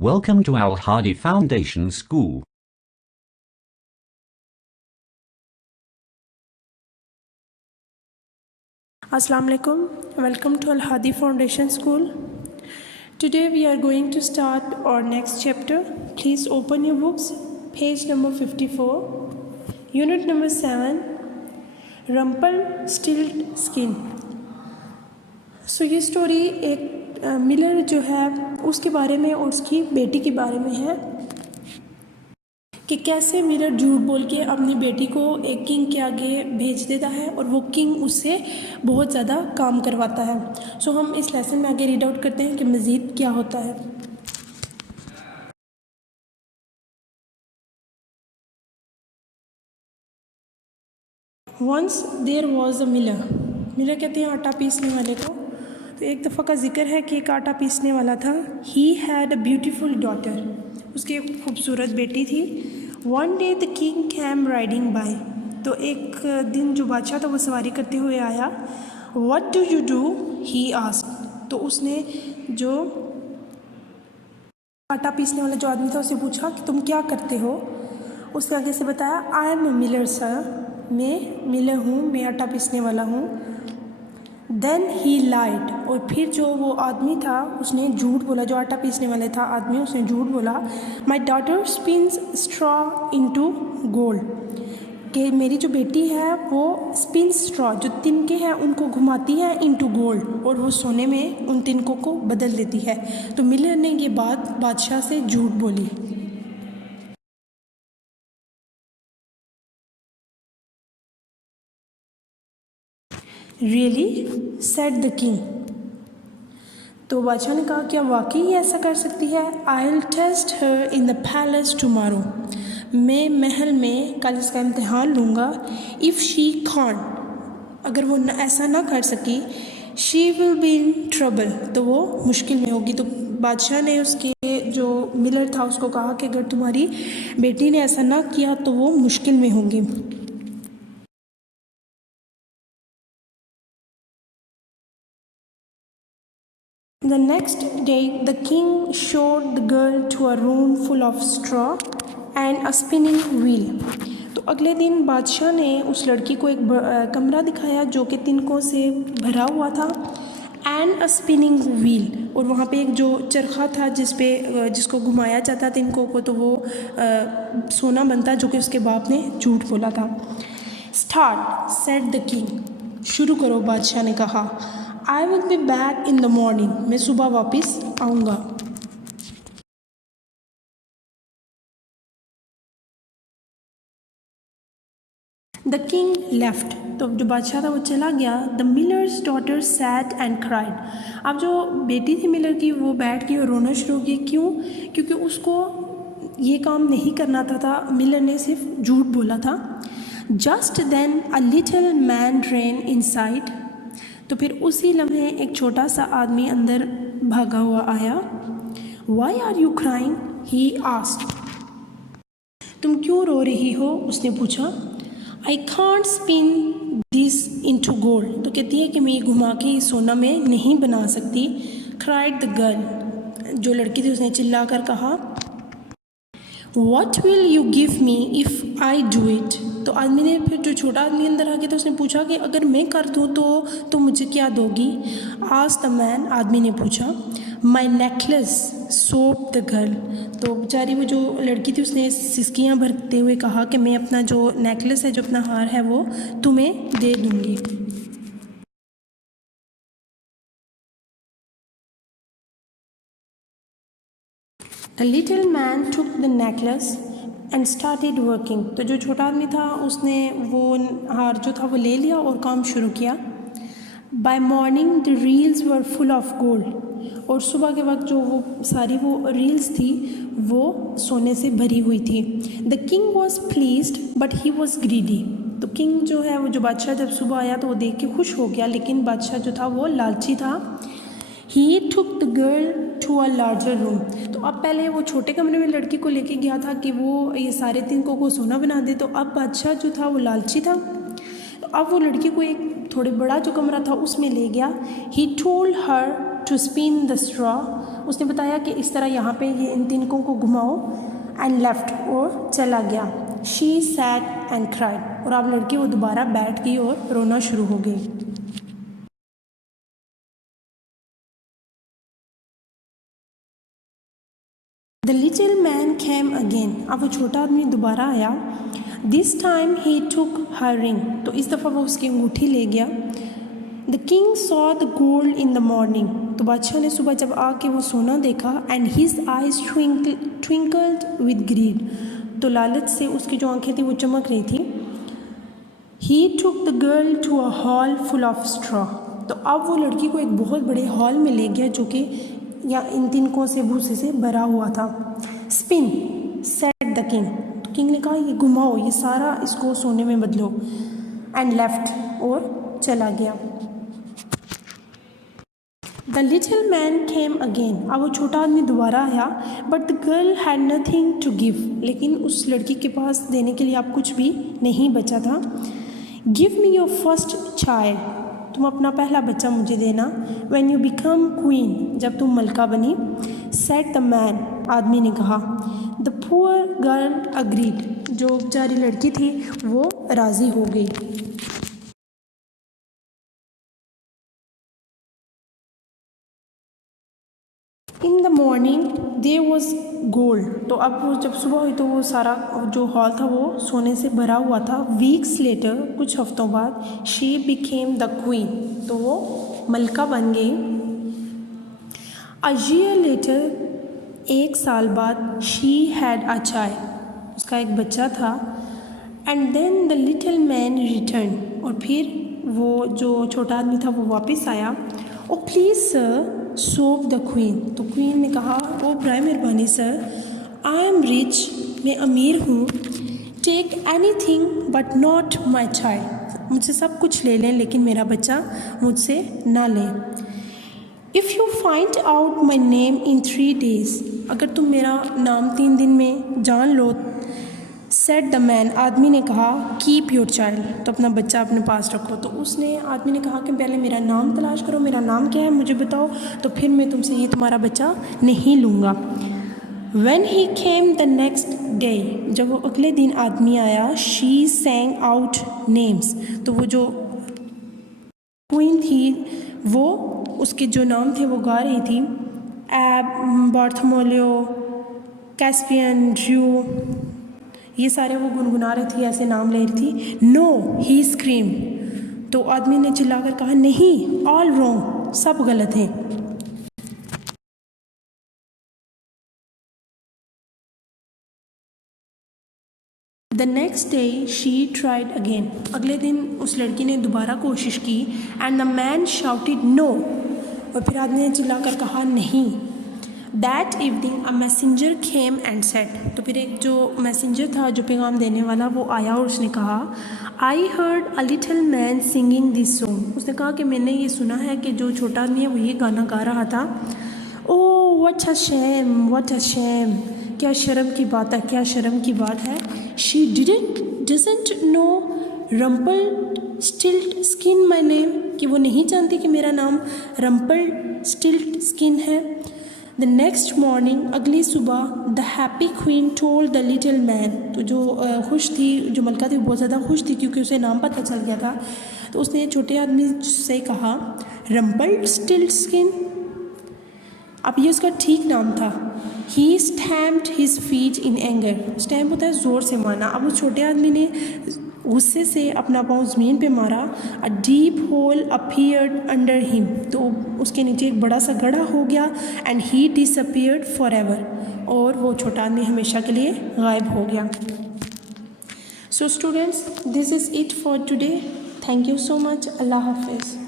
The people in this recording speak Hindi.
Welcome to Al Hadi Foundation School. Assalamu alaikum. Welcome to Al Hadi Foundation School. Today we are going to start our next chapter. Please open your books. Page number 54. Unit number 7. Rumpelstiltskin. So ये स्टोरी एक मिलर जो है उसके बारे में और उसकी बेटी के बारे में है कि कैसे मिलर झूठ बोल के अपनी बेटी को एक किंग के आगे भेज देता है और वो किंग उससे बहुत ज़्यादा काम करवाता है। सो हम इस लेसन में आगे रीड आउट करते हैं कि मज़ीद क्या होता है। Once there was a miller. Miller कहते हैं आटा पीसने वाले को। तो एक दफ़ा का जिक्र है कि एक आटा पीसने वाला था। He had a beautiful daughter. उसकी एक खूबसूरत बेटी थी। One day the king came riding by. तो एक दिन जो बादशाह था वो सवारी करते हुए आया। What do you do he asked. तो उसने जो आटा पीसने वाला जो आदमी था उससे पूछा कि तुम क्या करते हो। उसने आगे से बताया I am a Miller sir. मैं मिलर हूँ, मैं आटा पीसने वाला हूँ। देन ही लाइड। और फिर जो वो आदमी था उसने झूठ बोला। जो आटा पीसने वाले था आदमी उसने झूठ बोला। My daughter spins straw into gold. कि मेरी जो बेटी है वो स्पिन स्ट्रॉ जो तिनके हैं उनको घुमाती है इनटू गोल्ड और वो सोने में उन तिनकों को बदल देती है। तो मिलर ने ये बात बादशाह से झूठ बोली। Really said the king. तो बादशाह ने कहा क्या वाकई ऐसा कर सकती है। I will test her in the palace tomorrow. मैं महल में कल इसका इम्तिहान लूँगा। इफ़ शी कांट, अगर वो ऐसा ना कर सकी, she will be in trouble, तो वो मुश्किल में होगी। तो बादशाह ने उसके जो मिलर था उसको कहा कि अगर तुम्हारी बेटी ने ऐसा ना किया तो वो मुश्किल में होगी। The next day, the king showed the girl to a room full of straw and a spinning wheel. तो अगले दिन बादशाह ने उस लड़की को एक कमरा दिखाया जो कि तिनकों से भरा हुआ था। एंड अ स्पिनिंग व्हील, और वहाँ पे एक जो चरखा था जिसको घुमाया जाता तिनकों को, तो वो सोना बनता जो कि उसके बाप ने झूठ बोला था। Start said the king. शुरू करो, बादशाह ने कहा। I will be back in the morning. मैं सुबह वापस आऊँगा। The king left. तो जो बादशाह था वो चला गया। The millers daughter sat and cried. अब जो बेटी थी मिलर की वो बैठ गई और रोना शुरू हो गई। क्यों? क्योंकि उसको ये काम नहीं करना था। मिलर ने सिर्फ झूठ बोला था। Just then a little man ran inside. तो फिर उसी लम्हे एक छोटा सा आदमी अंदर भागा हुआ आया। Why are you crying he asked. तुम क्यों रो रही हो? उसने पूछा। I can't spin this into gold. तो कहती है कि मैं ये घुमा के सोना में नहीं बना सकती। Cried the girl. जो लड़की थी उसने चिल्ला कर कहा। What will you give me if I do it? तो आदमी ने फिर जो छोटा आदमी अंदर आ गया तो उसने पूछा कि अगर मैं कर दूँ तो मुझे क्या दोगी? Asked the man, आदमी ने पूछा। My necklace, sobbed the girl। तो बेचारी वो जो लड़की थी उसने सिसकियाँ भरते हुए कहा कि मैं अपना जो नेकलेस है, जो अपना हार है, वो तुम्हें दे दूँगी। The little man took the necklace and started working। तो जो छोटा आदमी था उसने वो हार जो था वो ले लिया और काम शुरू किया। By morning the reels were full of gold। और सुबह के वक्त जो वो सारी वो रील्स थी वो सोने से भरी हुई थी। The king was pleased but he was greedy। तो किंग जो है वो जो बादशाह जब सुबह आया तो वो देख के खुश हो गया, लेकिन बादशाह जो था वो लालची था। He took the girl to a larger room। तो अब पहले वो छोटे कमरे में लड़की को लेके गया था कि वो ये सारे तिनकों को सोना बना दे। तो अब बादशाह जो था वो लालची था। तो अब वो लड़की को एक थोड़े बड़ा जो कमरा था उसमें ले गया। He told her to spin the straw, उसने बताया कि इस तरह यहाँ पे ये इन तिनकों को घुमाओ, एंड लेफ्ट, और चला गया। शी सैट एंड क्राइड, और अब लड़की वो दोबारा बैठ गई और रोना शुरू हो गई। The little man came again, अब वो छोटा आदमी दोबारा आया। This time he took her ring, तो इस दफ़ा वो उसकी अंगूठी ले गया। The king saw the gold in the morning, तो बादशाह ने सुबह जब आके वो सोना देखा, and his eyes twinkled with greed, तो लालच से उसकी जो आंखें थी वो चमक रही थी। He took the girl to a hall full of straw, तो अब वो लड़की को एक बहुत बड़े हॉल में ले गया जो कि या इन तिनकों से भूसे से भरा हुआ था। स्पिन सेड द किंग, तो किंग ने कहा ये घुमाओ, ये सारा इसको सोने में बदलो, एंड लेफ्ट, और चला गया। The little man came again, अब वो छोटा आदमी दोबारा आया। But the girl had nothing to give, लेकिन उस लड़की के पास देने के लिए अब कुछ भी नहीं बचा था। Give me your first child, तुम अपना पहला बच्चा मुझे देना। व्हेन यू बिकम क्वीन, जब तुम मलका बनी। सेड द मैन, आदमी ने कहा। द पुअर गर्ल अग्रीड, जो बेचारी लड़की थी वो राज़ी हो गई। In the morning there was gold, तो अब वो जब सुबह हुई तो वो सारा जो हॉल था वो सोने से भरा हुआ था। वीक्स लेटर, कुछ हफ्तों बाद, शी बिकेम द क्वीन, तो वो मलका बन गई। अ ईयर लेटर, एक साल बाद, शी हैड अ चाइल्ड, उसका एक बच्चा था। And then the little man return, और फिर वो जो छोटा आदमी था वो वापस आया। ओ please sir, Sowa the queen, तो क्वीन ने कहा ओ बराए मेहरबानी सर, आई एम रिच, मैं अमीर हूँ। Take anything but not my child, मुझसे सब कुछ ले लें लेकिन मेरा बच्चा मुझसे ना लें। If you find out my name in 3 days, अगर तुम मेरा नाम 3 दिन में जान लो। सेड द मैन, आदमी ने कहा कीप योर चाइल्ड, तो अपना बच्चा अपने पास रखो। तो उसने आदमी ने कहा कि पहले मेरा नाम तलाश करो, मेरा नाम क्या है मुझे बताओ, तो फिर मैं तुमसे ये तुम्हारा बच्चा नहीं लूँगा। When he came the next day, जब वो अगले दिन आदमी आया, she sang out names, तो वो जो क्वीन थी वो उसके जो नाम थे वो गा रही थी। एब, बार्थोलोमेव, कैस्पियन, ड्रू, ये सारे वो गुनगुना रही थी, ऐसे नाम ले रही थी। नो, ही स्क्रीम, तो आदमी ने चिल्लाकर कहा नहीं, ऑल रॉन्ग, सब गलत हैं। The next day she tried again, अगले दिन उस लड़की ने दोबारा कोशिश की। And the man shouted no, और फिर आदमी ने चिल्लाकर कहा नहीं। That evening a messenger came and said, तो फिर एक जो मैसेंजर था जो पैगाम देने वाला वो आया और उसने कहा I heard a little man singing this song, उसने कहा कि मैंने ये सुना है कि जो छोटा आदमी है वो ये गाना गा रहा था। Oh what a shame, what a shame, क्या शर्म की बात है, क्या शर्म की बात है। शी डजंट नो रम्पल स्टिल्ट स्किन माई नेम, कि वो नहीं जानती कि मेरा नाम रम्पल स्टिल्ट स्किन है। द नेक्स्ट मॉर्निंग, अगली सुबह, the happy queen told the little man, तो जो खुश थी, जो मलका थी वो बहुत ज़्यादा खुश थी क्योंकि उसे नाम पता चल गया था। तो उसने छोटे आदमी से कहा रम्पल स्टिल्ट स्किन, अब ये उसका ठीक नाम था। He stamped his feet in anger, stamp होता है ज़ोर से मारना। अब उस छोटे आदमी ने गुस्से से अपना पाँव ज़मीन पे मारा। A deep whole appeared under him, तो उसके नीचे एक बड़ा सा गड्ढा हो गया। And he disappeared for ever, और वो छोटा आदमी हमेशा के लिए गायब हो गया। So students, this is it for today. Thank you so much. अल्लाह हाफिज़।